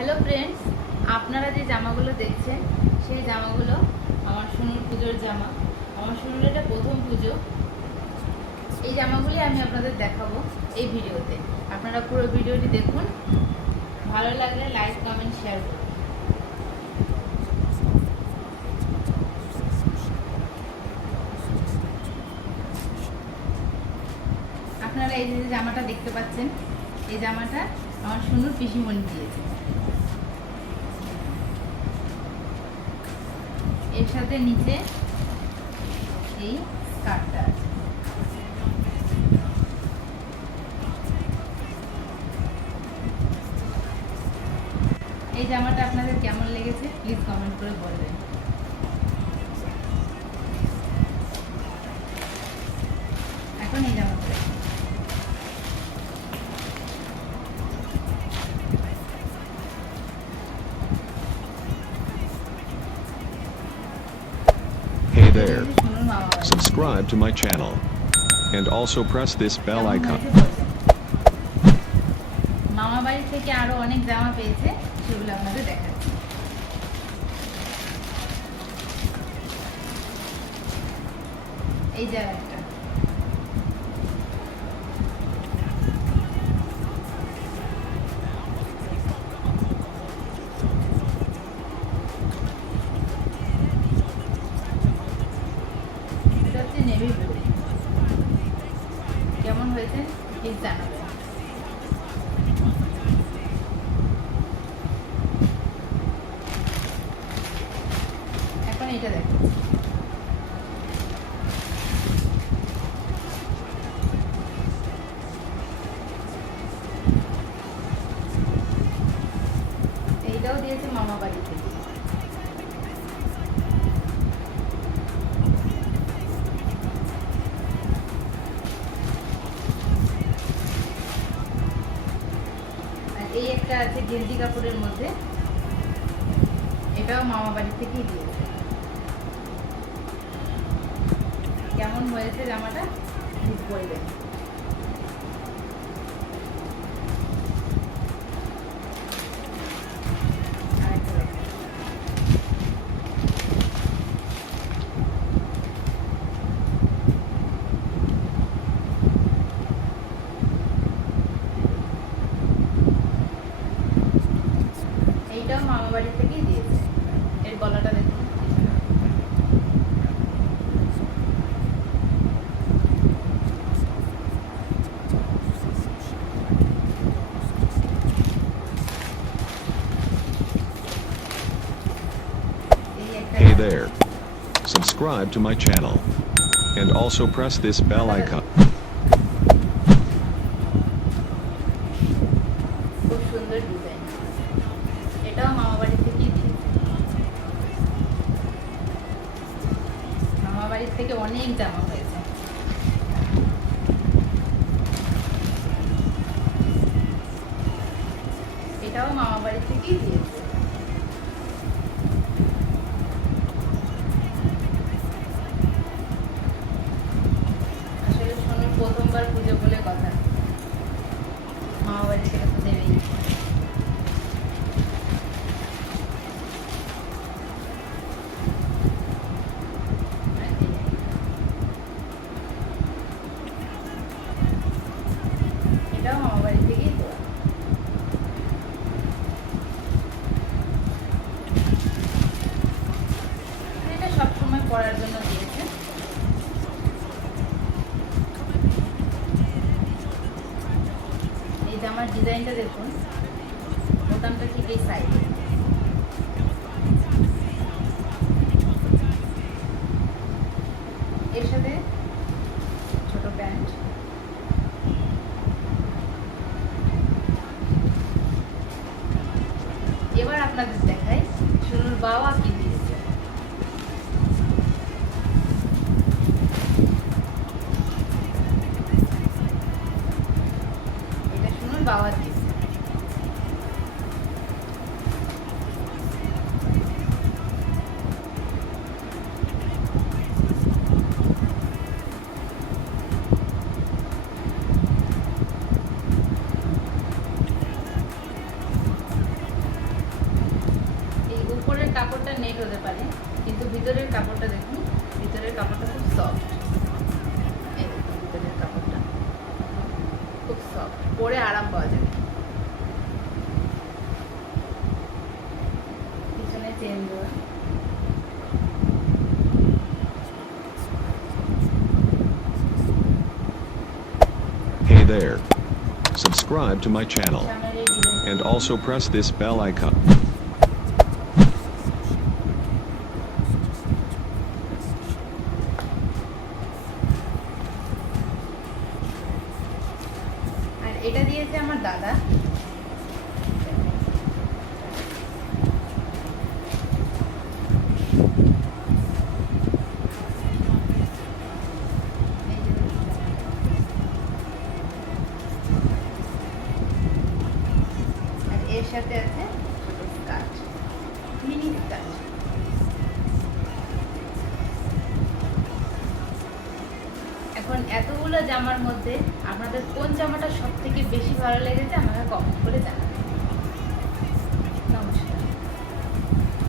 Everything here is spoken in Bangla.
হ্যালো ফ্রেন্ডস, আপনারা যে জামাগুলো দেখছেন সেই জামাগুলো আমার সোনুর পুজোর জামা। আমার সোনুর এটা প্রথম পুজো। এই জামাগুলি আমি আপনাদের দেখাবো এই ভিডিওতে। আপনারা পুরো ভিডিওটি দেখুন, ভালো লাগলে লাইক কমেন্ট শেয়ার করুন। আপনারা এই যে জামাটা দেখতে পাচ্ছেন, এই জামাটা আমার সোনুর পিসিমণি দিয়েছে। এর সাথে নিচে এই স্কার্টটা আছে। এই জামাটা আপনাদের কেমন লেগেছে প্লিজ কমেন্ট করে বলবেন। এখন এই জামাটা Hey there, subscribe to my channel and also press this bell icon. মামা বাড়ি থেকে আরো অনেক জামা পেয়েছে, সেগুলো আপনাদের দেখাচ্ছি। এই জায়গাটা নেভি ব্লু, কেমন হয়েছে প্লিজ জানাবেন। এখন এটা দেখো, এইটাও দিয়েছে মামা বাড়ি থেকে। এই একটা আছে গেঞ্জি কাপড়ের মধ্যে, এটাও মামা বাড়ি থেকেই দিয়েছে। কেমন হয়েছে জামাটা প্লিজ বলবেন। এইটাও মামা বাড়ি থেকেই দিয়েছে। এর গলাটা দেখুন, Hey there, subscribe to my channel and also press this bell icon. খুব সুন্দর ডিজাইন। এটাও মামা বাড়ি থেকেই দিয়েছে। মামা বাড়ির থেকে অনেক জামা হয়েছে। এটাও মামা বাড়ি থেকেই দিয়েছে। আসলে সোনুর প্রথমবার পুজো বলে কথা, মামা বাড়ি থেকে তো দেবেই। এটাও মামা বাড়ি থেকেই দেওয়া। এটা সবসময় পরার জন্য দিয়েছে। এই জামার ডিজাইনটা দেখুন, বোতামটা ঠিক এই সাইডে। এর সাথে ছোট প্যান্ট। এবার আপনাদের দেখাই সোনুর বাবা কি দিয়েছে। এটা সোনুর বাবা দিয়েছে। নেট হতে পারে, কিন্তু ভিতরের কাপড়টা দেখুন, ভিতরের কাপড়টা খুব সফট। এই দেখুন ভিতরের কাপড়টা খুব সফট, পরে আরাম পাওয়া যাবে। পিছনে চেন দেওয়া। Hey there. Subscribe to my channel সামনের এই design and also press this bell icon. আর এটা দিয়েছে আমার দাদা। আর এর সাথে আছে ছোট স্কার্ট, মিনি স্কার্ট। এখন এতগুলো জামার মধ্যে আপনাদের কোন জামাটা সব থেকে বেশি ভালো লেগেছে আমাকে কমেন্ট করে জানাবেন।